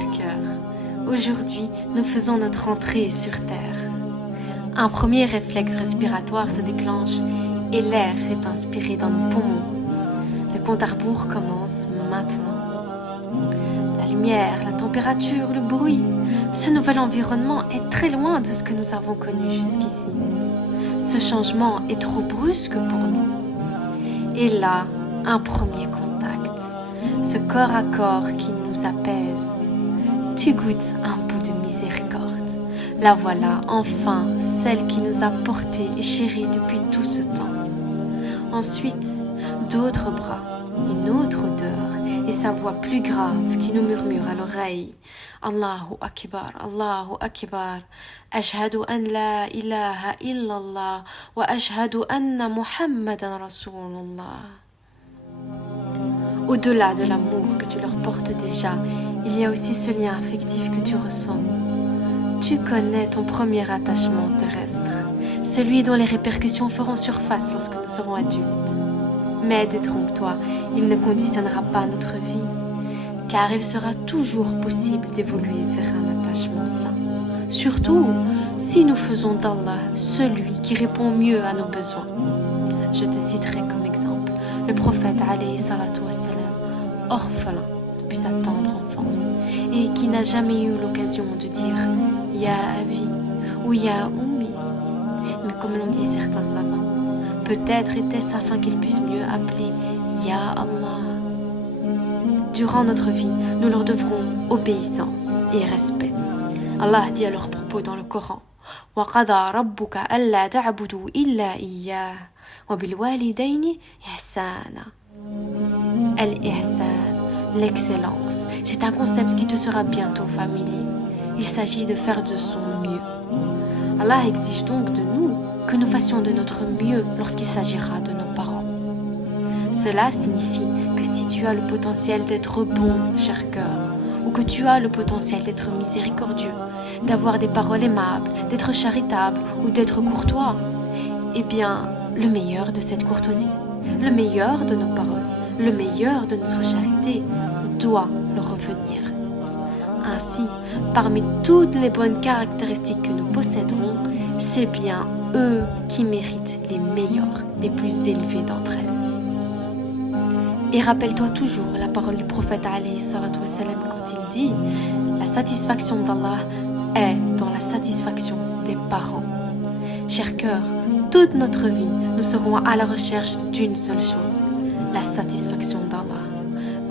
chers cœurs, aujourd'hui nous faisons notre entrée sur Terre. Un premier réflexe respiratoire se déclenche et l'air est inspiré dans nos poumons. Le compte à rebours commence maintenant. La lumière, la température, le bruit, ce nouvel environnement est très loin de ce que nous avons connu jusqu'ici. Ce changement est trop brusque pour nous. Et là, un premier contact, ce corps à corps qui nous apaise. Tu goûtes un bout de miséricorde. La voilà, enfin, celle qui nous a portés et chéris depuis tout ce temps. Ensuite, d'autres bras, une autre odeur et sa voix plus grave qui nous murmure à l'oreille. Allahu Akbar, Allahu Akbar. Ashhadu an la ilaha illallah wa ashhadu anna Muhammadan Rasulullah. Au-delà de l'amour que tu leur portes déjà, il y a aussi ce lien affectif que tu ressens. Tu connais ton premier attachement terrestre, celui dont les répercussions feront surface lorsque nous serons adultes. Mais détrompe-toi, il ne conditionnera pas notre vie, car il sera toujours possible d'évoluer vers un attachement sain. Surtout si nous faisons d'Allah celui qui répond mieux à nos besoins. Je te citerai comme exemple le prophète alayhi salatu wassalam, orphelin depuis sa tendre enfance et qui n'a jamais eu l'occasion de dire « Ya Abi » ou « Ya Ummi ». Mais comme l'ont dit certains savants, peut-être était-ce afin qu'il puisse mieux appeler « Ya Allah ». Durant notre vie, nous leur devrons obéissance et respect. Allah dit à leur propos dans le Coran « وَقَضَى رَبُّكَ أَلَّا تَعْبُدُوا إِلَّا إِيَّاهُ وَبِالْوَالِدَيْنِ إِحْسَانًا » Al-Ihsan, l'excellence, c'est un concept qui te sera bientôt familier. Il s'agit de faire de son mieux. Allah exige donc de nous que nous fassions de notre mieux lorsqu'il s'agira de nos parents. Cela signifie que si tu as le potentiel d'être bon, cher cœur, ou que tu as le potentiel d'être miséricordieux, d'avoir des paroles aimables, d'être charitable ou d'être courtois, eh bien, le meilleur de cette courtoisie, le meilleur de nos paroles, le meilleur de notre charité doit leur revenir. Ainsi, parmi toutes les bonnes caractéristiques que nous posséderons, c'est bien eux qui méritent les meilleures, les plus élevées d'entre elles. Et rappelle-toi toujours la parole du prophète alayhi salatu wassalam quand il dit « La satisfaction d'Allah est dans la satisfaction des parents ». Cher cœur, toute notre vie, nous serons à la recherche d'une seule chose, la satisfaction d'Allah.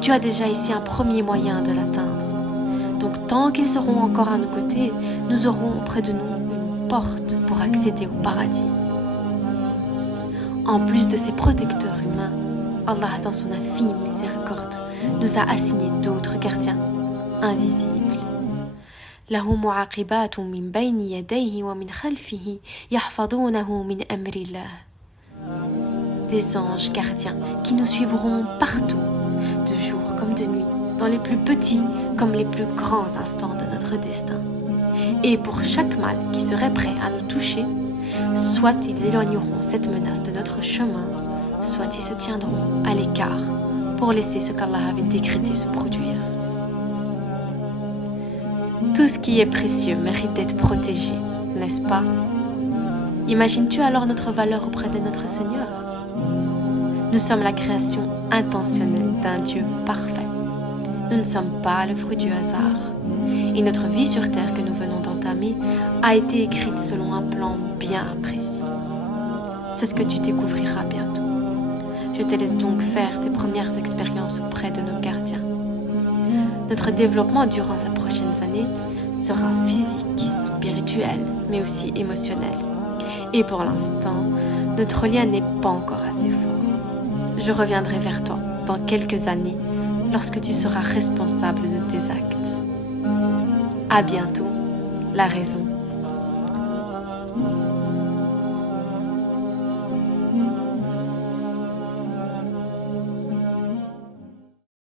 Tu as déjà ici un premier moyen de l'atteindre. Donc tant qu'ils seront encore à nos côtés, nous aurons près de nous une porte pour accéder au paradis. En plus de ces protecteurs humains, Allah, dans son infime miséricorde, nous a assigné d'autres gardiens invisibles. له معقبات من بين يديه ومن خلفه يحفظونه من أمر الله. Des anges gardiens qui nous suivront partout, de jour comme de nuit, dans les plus petits comme les plus grands instants de notre destin. Et pour chaque mal qui serait prêt à nous toucher, soit ils éloigneront cette menace de notre chemin, soit ils se tiendront à l'écart pour laisser ce qu'Allah avait décrété se produire. Tout ce qui est précieux mérite d'être protégé, n'est-ce pas? Imagines-tu alors notre valeur auprès de notre Seigneur? Nous sommes la création intentionnelle d'un Dieu parfait. Nous ne sommes pas le fruit du hasard. Et notre vie sur terre que nous venons d'entamer a été écrite selon un plan bien précis. C'est ce que tu découvriras bientôt. Je te laisse donc faire tes premières expériences auprès de nos gardiens. Notre développement durant ces prochaines années sera physique, spirituel, mais aussi émotionnel. Et pour l'instant, notre lien n'est pas encore assez fort. Je reviendrai vers toi dans quelques années lorsque tu seras responsable de tes actes. À bientôt, la raison